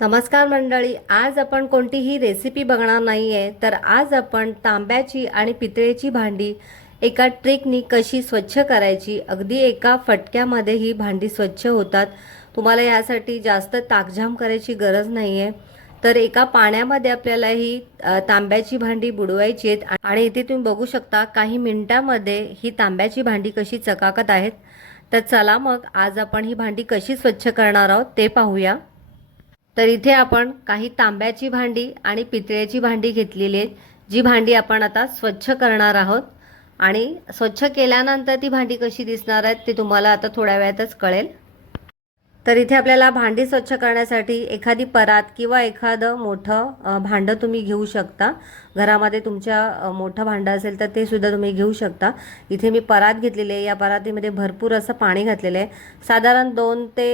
नमस्कार मंडळी आज आपण कोणतीही रेसिपी बघणार नाही आहे तर आज आपण तांब्याची आणि पितळेची भांडी एका ट्रिकनी कशी स्वच्छ करायची अगदी एका फटक्यामध्ये ही भांडी स्वच्छ होतात. तुम्हाला यासाठी जास्त ताकझाम करायची गरज नाही आहे तर एका पाण्यामध्ये आपल्याला ही तांब्याची भांडी बुडवायची आहेत आणि इथे तुम्ही बघू शकता काही मिनटामध्ये ही तांब्याची भांडी कशी चकाकत आहेत. तर चला मग आज आपण ही भांडी कशी स्वच्छ करणार आहोत ते पाहूया. तर इथे आपण काही तांब्याची भांडी आणि पितळेची भांडी घेतलेली आहेत जी भांडी आपण आता स्वच्छ करणार आहोत. आणि स्वच्छ केल्यानंतर ती भांडी कशी दिसणार आहेत ते तुम्हाला आता थोड्या वेळातच कळेल. तर इथे आपल्याला भांडी स्वच्छ करण्यासाठी एखादी परात किंवा एखादं मोठं भांडं तुम्ही घेऊ शकता. घरामध्ये तुमच्या मोठं भांडं असेल तर ते सुद्धा तुम्ही घेऊ शकता. इथे मी परात घेतलेली आहे. या परातीमध्ये भरपूर असं पाणी घातलेलं आहे. साधारण दोन ते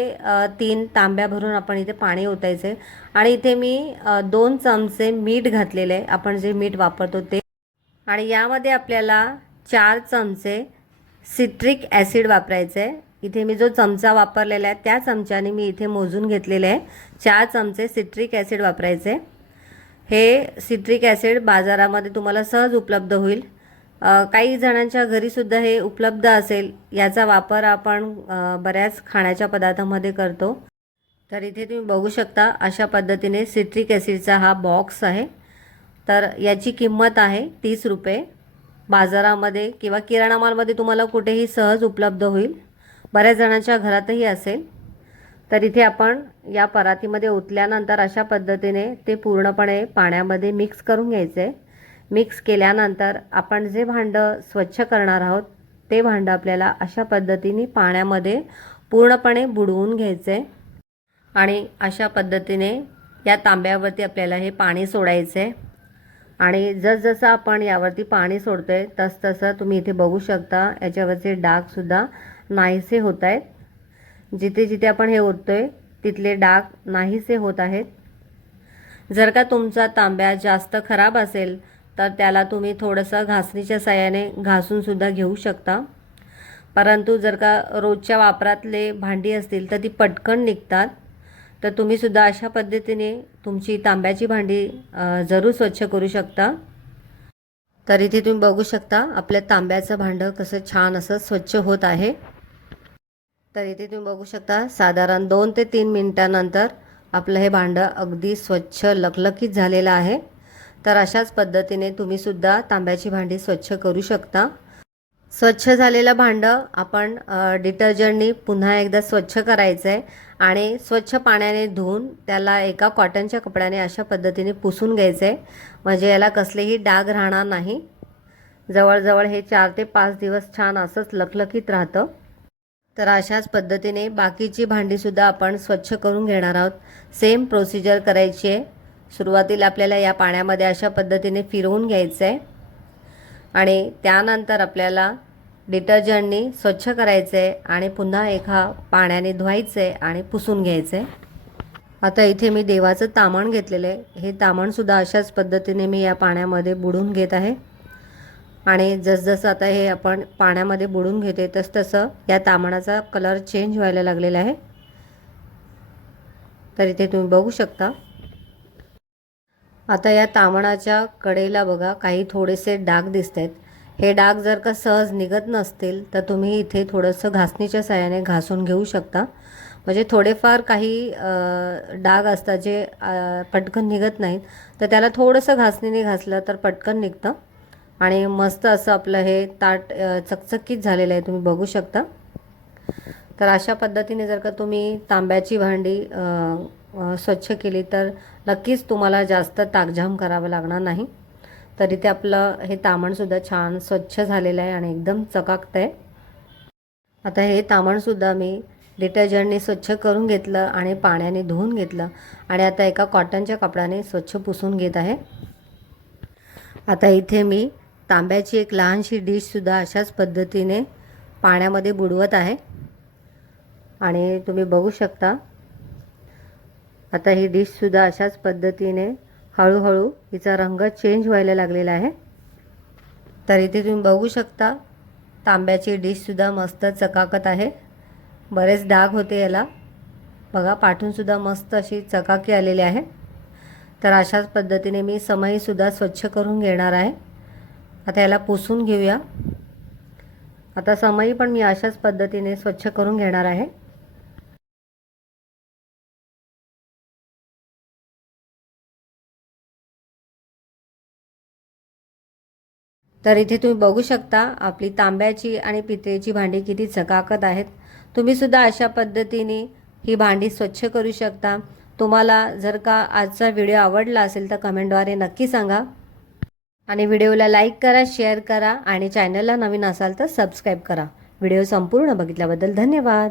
तीन तांब्या भरून आपण इथे पाणी ओतायचं आहे आणि इथे मी दोन चमचे मीठ घातलेले आहे. आपण जे मीठ वापरतो ते. आणि यामध्ये आपल्याला चार चमचे सिट्रिक ॲसिड वापरायचं आहे इथे मी जो चमचा वापरलेला आहे त्या चमच्याने मी इथे मोजून घेतलेले आहे. चार चमचे सिट्रिक ॲसिड वापरायचे. हे सिट्रिक ॲसिड बाजारामध्ये तुम्हाला सहज उपलब्ध होईल. काही जणांच्या घरीसुद्धा हे उपलब्ध असेल. याचा वापर आपण बऱ्याच खाण्याच्या पदार्थामध्ये करतो. तर इथे तुम्ही बघू शकता अशा पद्धतीने सिट्रिक ॲसिडचा हा बॉक्स आहे. तर याची किंमत आहे तीस रुपये. बाजारामध्ये किंवा किराणा मालमध्ये तुम्हाला कुठेही सहज उपलब्ध होईल. बऱ्याच जणांच्या घरातही असेल तर इथे आपण या परातीमध्ये ओतल्यानंतर अशा पद्धतीने ते पूर्णपणे पाण्यामध्ये मिक्स करून घ्यायचे. मिक्स केल्यानंतर आपण जे भांडं स्वच्छ करणार आहोत ते भांडं आपल्याला अशा पद्धतीने पाण्यामध्ये पूर्णपणे बुडवून घ्यायचे आणि अशा पद्धतीने या तांब्यावरती आपल्याला हे पाणी सोडायचं. आहे आणि जसजसं आपण यावरती पाणी सोडतो आहे तसतसं तुम्ही इथे बघू शकता याच्यावरचे डागसुद्धा नाहीसे होत आहेत. जिथे जिथे आपण हे ओततोय तिथले डाग नाहीसे होत आहेत. जर का तुमचा तांब्या जास्त खराब असेल तर त्याला तुम्ही थोडंसं घासणीच्या साह्याने घासूनसुद्धा घेऊ शकता. परंतु जर का रोजच्या वापरातले भांडी असतील तर ती पटकन निघतात. तर तुम्हीसुद्धा अशा पद्धतीने तुमची तांब्याची भांडी जरूर स्वच्छ करू शकता. तर इथे तुम्ही बघू शकता आपल्या तांब्याचं भांडं कसं छान असं स्वच्छ होत आहे. तर इथे तुम्ही बघू शकता. साधारण दोन ते तीन मिनटानंतर आपलं हे भांडं अगदी स्वच्छ लकलकीत झालेलं आहे. तर अशाच पद्धतीने तुम्हीसुद्धा तांब्याची भांडी स्वच्छ करू शकता. स्वच्छ झालेलं भांडं आपण डिटर्जंटनी पुन्हा एकदा स्वच्छ करायचं आहे आणि स्वच्छ पाण्याने धुवून त्याला एका कॉटनच्या कपड्याने अशा पद्धतीने पुसून घ्यायचं आहे म्हणजे याला कसलेही डाग राहणार नाही. जवळजवळ हे चार ते पाच दिवस छान असंच लखलखीत राहतं. तर अशाच पद्धतीने बाकीची भांडीसुद्धा आपण स्वच्छ करून घेणार आहोत. सेम प्रोसिजर करायची आहे. सुरुवातीला आपल्याला या पाण्यामध्ये अशा पद्धतीने फिरवून घ्यायचं आहे. आणि त्यानंतर आपल्याला डिटर्जंटनी स्वच्छ करायचं आहे आणि पुन्हा एका पाण्याने धुवायचं आहे आणि पुसून घ्यायचं आहे. आता इथे मी देवाचं तामण घेतलेलं आहे. हे तामणसुद्धा अशाच पद्धतीने मी या पाण्यामध्ये बुडून घेत आहे. आणि जसजसं आता हे आपण पाण्यामध्ये बुडून घेते तसतसं या तामणाचा कलर चेंज व्हायला लागलेला आहे. तर इथे तुम्ही बघू शकता. आता या तामणाच्या कडेला बघा काही थोडेसे डाग दिसत आहेत हे डाग जर का सहज निघत नसतील तर तुम्ही इथे थोडंसं घासणीच्या साह्याने घासून घेऊ शकता. म्हणजे थोडेफार काही डाग असतात जे पटकन निघत नाहीत. तर त्याला थोडंसं घासणीने घासलं तर पटकन निघतं. आणि मस्त असं आपलं हे ताट चकचकीत झालेलं आहे तुम्ही बघू शकता. तर अशा पद्धतीने जर का तुम्ही तांब्याची भांडी स्वच्छ केली तर नक्कीच तुम्हाला जास्त ताकझाम करावं लागणार नाही. तरी ते आपलं हे तामणसुद्धा छान स्वच्छ झालेलं आहे आणि एकदम चकाकतं आहे आता हे तामणसुद्धा मी डिटर्जंटने स्वच्छ करून घेतलं आणि पाण्याने धुवून घेतलं आणि आता एका कॉटनच्या कपड्याने स्वच्छ पुसून घेत आहे. आता इथे मी तांब्याची एक लहानशी डिशसुद्धा अशाच पद्धतीने पाण्यामध्ये बुडवत आहे. आणि तुम्ही बघू शकता आता ही डिशसुद्धा अशाच पद्धतीने हळूहळू हिचा रंग चेंज व्हायला लागलेला आहे. तर इथे तुम्ही बघू शकता तांब्याची डिशसुद्धा मस्त चकाकत आहे. बरेच डाग होते याला. बघा पाठूनसुद्धा मस्त अशी चकाकी आलेली आहे. तर अशाच पद्धतीने मी समईसुद्धा स्वच्छ करून घेणार आहे. आता याला पुसून घेऊया. आता समई पण मी अशाच पद्धतीने स्वच्छ करून घेणार आहे. तर इथे तुम्ही बघू शकता आपली तांब्याची आणि पितळेची भांडी किती चकाकत आहेत. तुम्हीसुद्धा अशा पद्धतीने ही भांडी स्वच्छ करू शकता. तुम्हाला जर का आजचा व्हिडिओ आवडला असेल तर कमेंटद्वारे नक्की सांगा. आणि व्हिडिओला लाईक करा शेअर करा आणि चॅनलला नवीन असाल तर सबस्क्राईब करा. व्हिडिओ संपूर्ण बघितल्याबद्दल धन्यवाद.